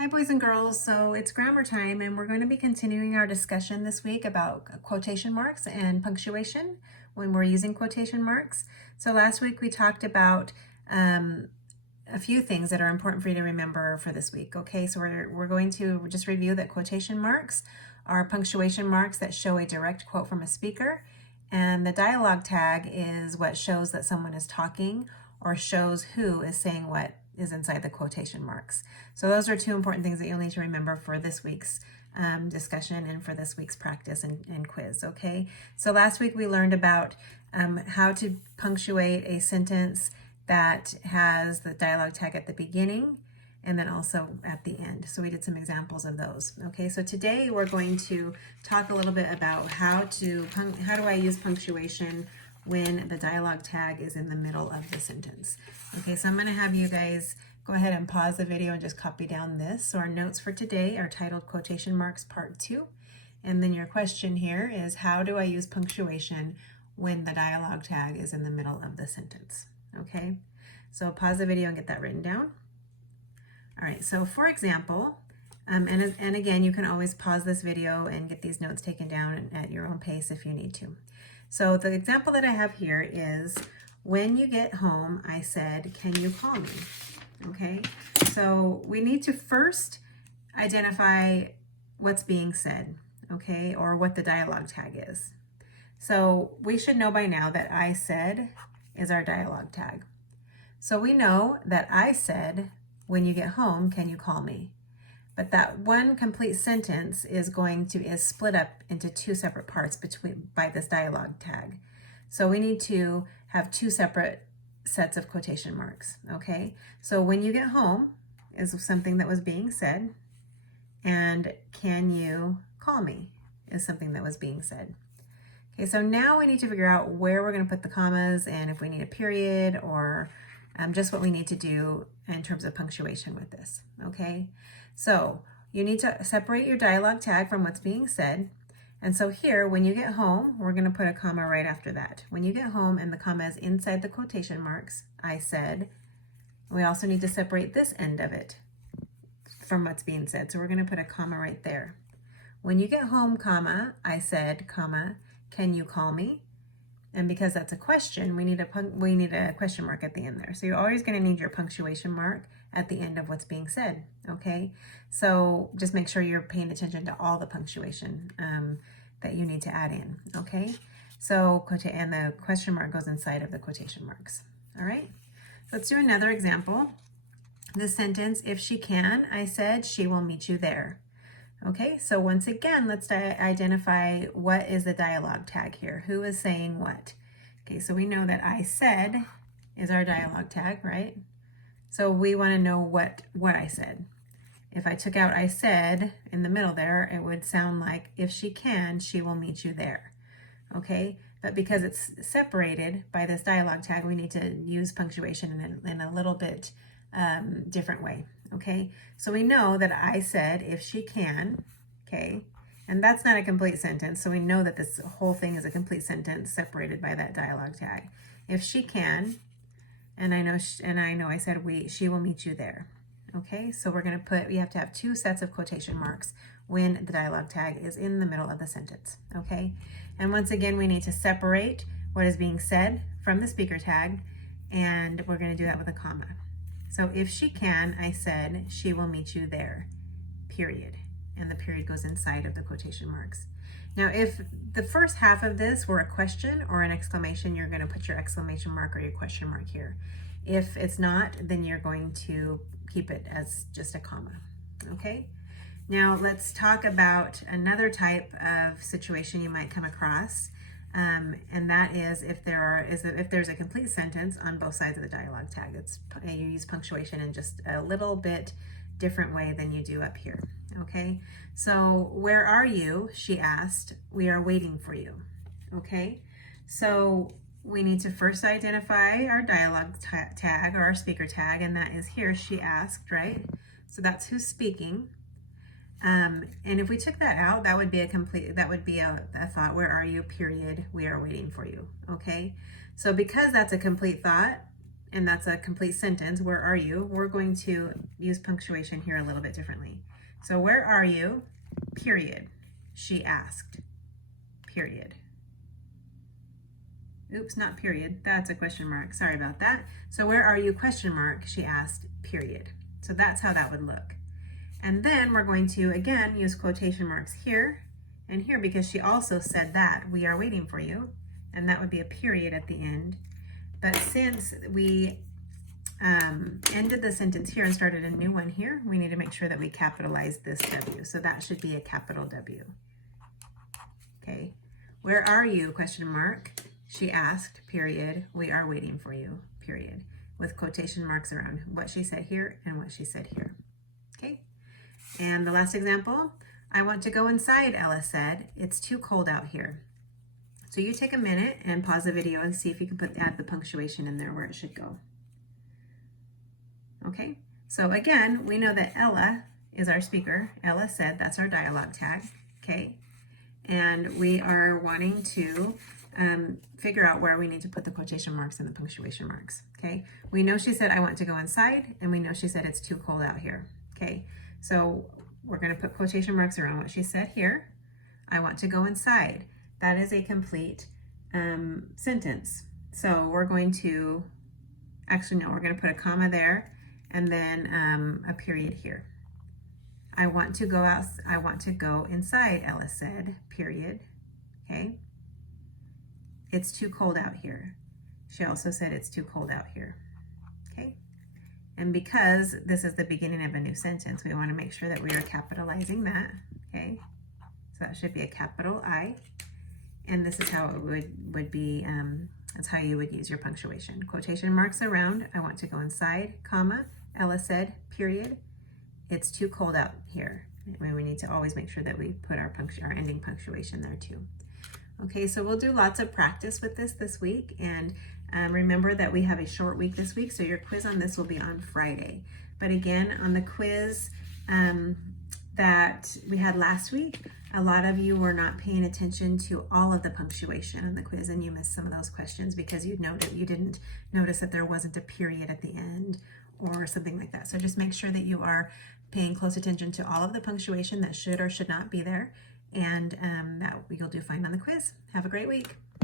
Hi boys and girls, so it's grammar time and we're going to be continuing our discussion this week about quotation marks and punctuation when we're using quotation marks. So last week we talked about a few things that are important for you to remember for this week. Okay, so we're going to just review that quotation marks are punctuation marks that show a direct quote from a speaker, and the dialogue tag is what shows that someone is talking or shows who is saying what is inside the quotation marks. So those are two important things that you'll need to remember for this week's discussion and for this week's practice and quiz, okay? So last week we learned about how to punctuate a sentence that has the dialogue tag at the beginning and then also at the end. So we did some examples of those. Okay, so today we're going to talk a little bit about how do I use punctuation when the dialogue tag is in the middle of the sentence. Okay, so I'm going to have you guys go ahead and pause the video and just copy down this. So our notes for today are titled Quotation Marks Part 2. And then your question here is, how do I use punctuation when the dialogue tag is in the middle of the sentence? Okay, so pause the video and get that written down. All right, so for example, and again, you can always pause this video and get these notes taken down at your own pace if you need to. So the example that I have here is, when you get home, I said, can you call me? Okay, so we need to first identify what's being said, okay, or what the dialogue tag is. So we should know by now that I said is our dialogue tag. So we know that I said, when you get home, can you call me? But that one complete sentence is split up into two separate parts by this dialogue tag. So we need to have two separate sets of quotation marks, okay? So when you get home is something that was being said, and can you call me is something that was being said. Okay, so now we need to figure out where we're going to put the commas and if we need a period or just what we need to do in terms of punctuation with this, okay? So you need to separate your dialogue tag from what's being said. And so here, when you get home, we're going to put a comma right after that. When you get home, and the comma is inside the quotation marks, I said. We also need to separate this end of it from what's being said. So we're going to put a comma right there. When you get home, comma, I said, comma, can you call me? And because that's a question, we need a question mark at the end there. So you're always going to need your punctuation mark at the end of what's being said, okay? So just make sure you're paying attention to all the punctuation that you need to add in, okay? So, and the question mark goes inside of the quotation marks, all right? Let's do another example. The sentence, if she can, I said, she will meet you there. Okay, so once again, let's identify what is the dialogue tag here. Who is saying what? Okay, so we know that I said is our dialogue tag, right? So we want to know what I said. If I took out I said in the middle there, it would sound like, if she can, she will meet you there. Okay, but because it's separated by this dialogue tag, we need to use punctuation in a little bit different way. Okay, so we know that I said, if she can, okay, and that's not a complete sentence, so we know that this whole thing is a complete sentence separated by that dialogue tag. If she can, and I know I said she will meet you there. Okay, so we have to have two sets of quotation marks when the dialogue tag is in the middle of the sentence. Okay, and once again, we need to separate what is being said from the speaker tag, and we're going to do that with a comma. So if she can, I said, she will meet you there, period. And the period goes inside of the quotation marks. Now, if the first half of this were a question or an exclamation, you're going to put your exclamation mark or your question mark here. If it's not, then you're going to keep it as just a comma, okay? Now, let's talk about another type of situation you might come across. And that is if there's a complete sentence on both sides of the dialogue tag. You use punctuation in just a little bit different way than you do up here. Okay, so where are you? She asked. We are waiting for you. Okay, so we need to first identify our dialogue tag or our speaker tag, and that is here. She asked, right? So that's who's speaking. And if we took that out, that would be a thought, where are you, period, we are waiting for you, okay? So because that's a complete thought, and that's a complete sentence, where are you, we're going to use punctuation here a little bit differently. So where are you, period, she asked, period. Oops, not period, that's a question mark, sorry about that. So where are you, question mark, she asked, period. So that's how that would look. And then we're going to, again, use quotation marks here and here because she also said that, we are waiting for you, and that would be a period at the end. But since we ended the sentence here and started a new one here, we need to make sure that we capitalize this W. So that should be a capital W. Okay, where are you, question mark, she asked, period, we are waiting for you, period, with quotation marks around what she said here and what she said here. Okay, and the last example, I want to go inside, Ella said, it's too cold out here. So you take a minute and pause the video and see if you can add the punctuation in there where it should go. Okay, so again, we know that Ella is our speaker. Ella said, that's our dialogue tag, okay? And we are wanting to figure out where we need to put the quotation marks and the punctuation marks, okay? We know she said, I want to go inside, and we know she said it's too cold out here, okay? So we're gonna put quotation marks around what she said here. I want to go inside. That is a complete sentence. So we're going to, actually no, we're going to put a comma there and then a period here. I want to go out, I want to go inside, Ella said, period. Okay. It's too cold out here. She also said it's too cold out here. Okay. And because this is the beginning of a new sentence, we want to make sure that we are capitalizing that. Okay. So that should be a capital I. And this is how it would be, that's how you would use your punctuation. Quotation marks around, I want to go inside, comma, Ella said, period. It's too cold out here. We need to always make sure that we put our ending punctuation there too. Okay, so we'll do lots of practice with this week. And remember that we have a short week this week, so your quiz on this will be on Friday. But again, on the quiz that we had last week, a lot of you were not paying attention to all of the punctuation in the quiz, and you missed some of those questions because you didn't notice that there wasn't a period at the end or something like that. So just make sure that you are paying close attention to all of the punctuation that should or should not be there, and that you'll do fine on the quiz. Have a great week.